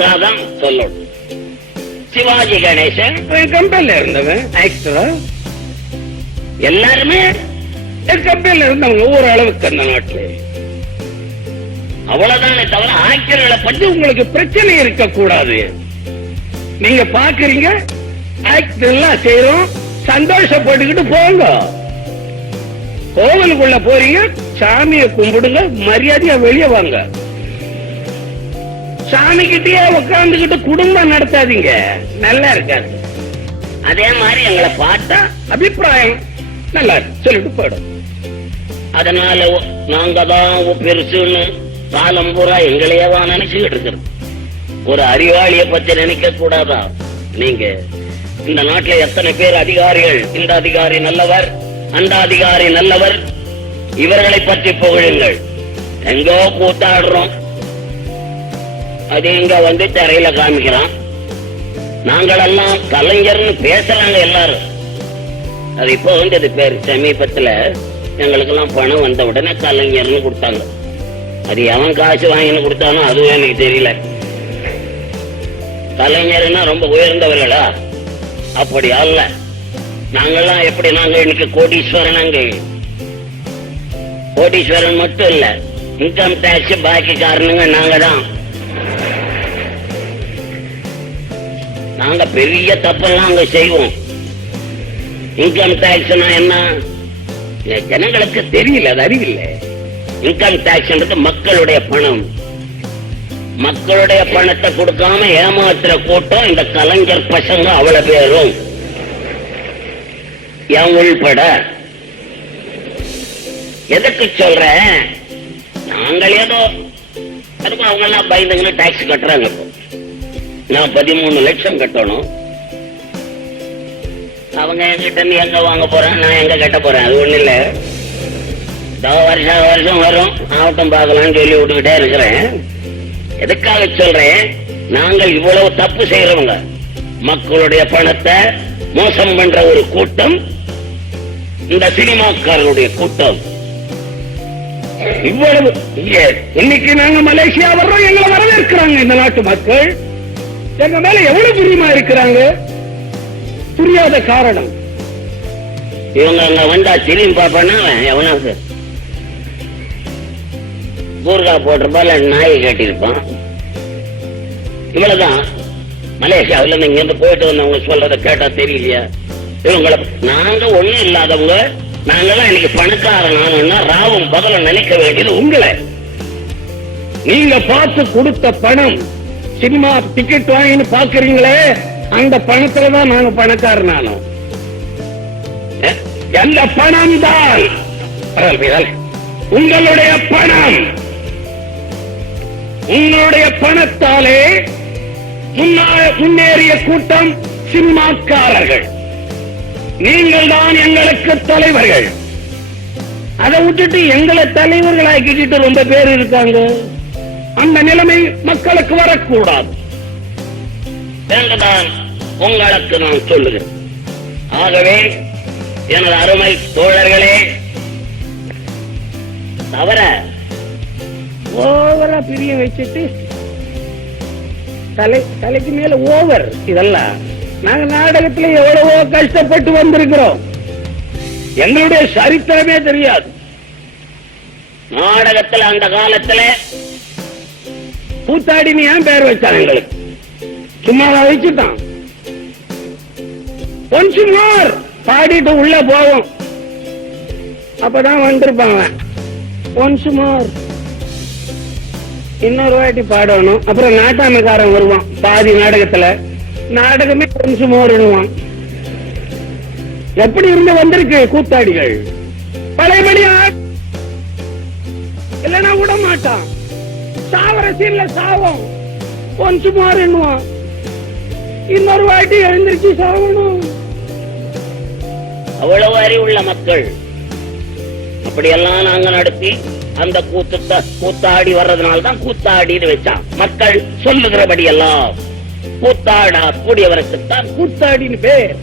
தான் சொல்லணும். சிவாஜி கணேசன் கம்பெனில இருந்தவன் ஆக்டரா, எல்லாருமே கம்பெனில இருந்தவங்க ஓரளவுக்கு அந்த நாட்டில். அவ்வளவுதானே தவிர ஆக்டர்களை பற்றி உங்களுக்கு பிரச்சனை இருக்க கூடாது. நீங்க பாக்குறீங்க ஆக்ட் எல்லாம் செய்யறோம், சந்தோஷப்பட்டுக்கிட்டு போங்க. கோவிலுக்குள்ள போறீங்க, சாமியை கும்பிடுங்க, மரியாதையா வெளியே வாங்க. சாமி கிட்டே உட்கார்ந்துகிட்டு குடும்பம் நடத்தாதீங்க, நல்லா இருக்காது. அதே மாதிரி எங்களை பார்த்தா அபிப்பிராயம் நல்லா சொல்லிட்டு போயிடும். அதனால நாங்க தான் பெருசுன்னு காலம் பூரா எங்களையவா நினைச்சுக்கிட்டு இருக்கிறது. ஒரு அறிவாளியை பத்தி நினைக்க கூடாதா? நீங்க இந்த நாட்டில் எத்தனை பேர் அதிகாரிகள், இந்த அதிகாரி நல்லவர், அந்த அதிகாரி நல்லவர், இவர்களை பற்றி புகழுங்கள். எங்கோ கூத்தாடுறோம், அது இங்க வந்து தரையில காமிக்கிறோம். நாங்களெல்லாம் கலைஞர்னு பேசுறாங்க எல்லாரும். அது இப்போ வந்து அது பேர் சமீபத்துல எங்களுக்கெல்லாம் பணம் வந்த உடனே கலைஞர்னு கொடுத்தாங்க. அது எவன் காசு வாங்கின்னு கொடுத்தானோ அதுவும் எனக்கு தெரியல. கலைஞர்னா ரொம்ப உயர்ந்தவர்களா? அப்படி அல்ல. நாங்கெல்லாம் எப்படி, நாங்க இன்னைக்கு கோடீஸ்வரன். கோடீஸ்வரன் மட்டும் இல்ல, இன்கம் டாக்ஸ் பாக்கி காரணங்க நாங்க தான். நாங்க பெரிய தப்பெல்லாம் அங்க செய்வோம். இன்கம் டாக்ஸ் என்ன ஜனங்களுக்கு தெரியல, அது அறிவில்லை. இன்கம் டாக்ஸ் மக்களுடைய பணம். மக்களுடைய பணத்தை கொடுக்காம ஏமாத்துற கூட்டம் இந்த கலைஞர் பசங்க அவ்வளவு பேரும் என் உள்பட. எதுக்கு சொல்றேன்? நாங்கள் ஏதோ அதுக்கும் அவங்க எல்லாம் பயந்துங்கன்னு டாக்ஸ் கட்டுறாங்க. நான் 13 லட்சம் கட்டணும். அவங்க என்கிட்ட எங்க வாங்க போறேன், நான் எங்க கட்ட போறேன்? அது ஒண்ணு இல்ல. வருஷம் வரும், ஆவட்டம் பார்க்கலாம்னு சொல்லி விட்டுக்கிட்டே இருக்கிறேன். எதுக்காக சொல்றேன்? நாங்கள் இவ்வளவு தப்பு செய்யறவங்க, மக்களுடைய பணத்தை மோசம் பண்ற ஒரு கூட்டம் இந்த சினிமாக்காரருடைய கூட்டம். இவ்வளவு இன்னைக்கு நாங்க மலேசியா வர்றோம், எங்களை வரவேற்கிறாங்க இந்த நாட்டு மக்கள். எங்க மேல எவ்வளவு பிரியமா இருக்கிறாங்க. புரியாத காரணம் இவங்க அங்க வந்தா திரும்பி பாப்பானா எவனாவது கூர்கா போட்டிருப்பான், நாயை கட்டிருப்பான். இவ்வளவுதான். மலேசியாவில இங்க இருந்து போயிட்டு வந்தவங்க சொல்றத கேட்டா தெரியலையா? இவங்களை நாங்க ஒண்ணும் இல்லாதவங்க, நாங்கெல்லாம் இன்னைக்கு பணக்காரனா ராவும் பதில நினைக்க வேண்டியது உங்களை. நீங்க பார்த்து கொடுத்த பணம், சினிமா டிக்கெட் வாங்கின்னு பாக்குறீங்களே, அந்த பணத்துலதான் நாங்க பணக்காரனானோம். எந்த பணம் தான் உங்களுடைய பணம். உங்களுடைய பணத்தாலே முன்னேறிய கூட்டம் சினிமாக்காரர்கள். நீங்கள் தான் எங்களுக்கு தலைவர்கள். அதை விட்டுட்டு எங்களை தலைவர்களாக்கிட்டு ரொம்ப பேர் இருக்காங்க. அந்த நிலைமை மக்களுக்கு வரக்கூடாது என்றுதான் உங்களுக்கு நான் சொல்லுகிறேன். ஆகவே எனது அருமை தோழர்களே, தவிர ஓவரா பிரிய வச்சுட்டு தலைக்கு மேல ஓவர் இதெல்லாம். நாங்க நாடகத்துல எவ்வளவோ கஷ்டப்பட்டு வந்திருக்கிறோம். எங்களுடைய சரித்திரமே தெரியாது. நாடகத்துல அந்த காலத்துல கூத்தாடின்னு ஏன் பேர் வச்சான் எங்களுக்கு? சும்மாவா வச்சுட்டான்? கொஞ்சம் பாடிட்டு உள்ள போவோம், அப்பதான் வந்திருப்பாங்க. ஒன்ஸ் மோர் இன்னொரு வாட்டி பாடணும். அப்புறம் நாட்டாமைக்காரன் வருவான் பாதி நாடகத்துல. நாடகமே ஒன்ஸ் மோர்னுவான். எப்படி இருந்து வந்திருக்கு கூத்தாடிகள்? பழையபடி இல்லைன்னா விட மாட்டான். சாவர சீன்ல சாவம். ஒன்ஸ் மோர்னுவான். இன்னொரு வாட்டி எழுந்திருச்சு சாவணும். அவ்வளவு அறிவுள்ள மக்கள். அப்படியெல்லாம் நாங்க நடத்தி அந்த கூத்தாடி வர்றதுனால்தான் கூத்தாடின்னு வச்சான். மக்கள் சொல்லுகிறபடி எல்லாம் கூத்தாடா கூடியவருக்குத்தான் கூத்தாடின்னு பேர்.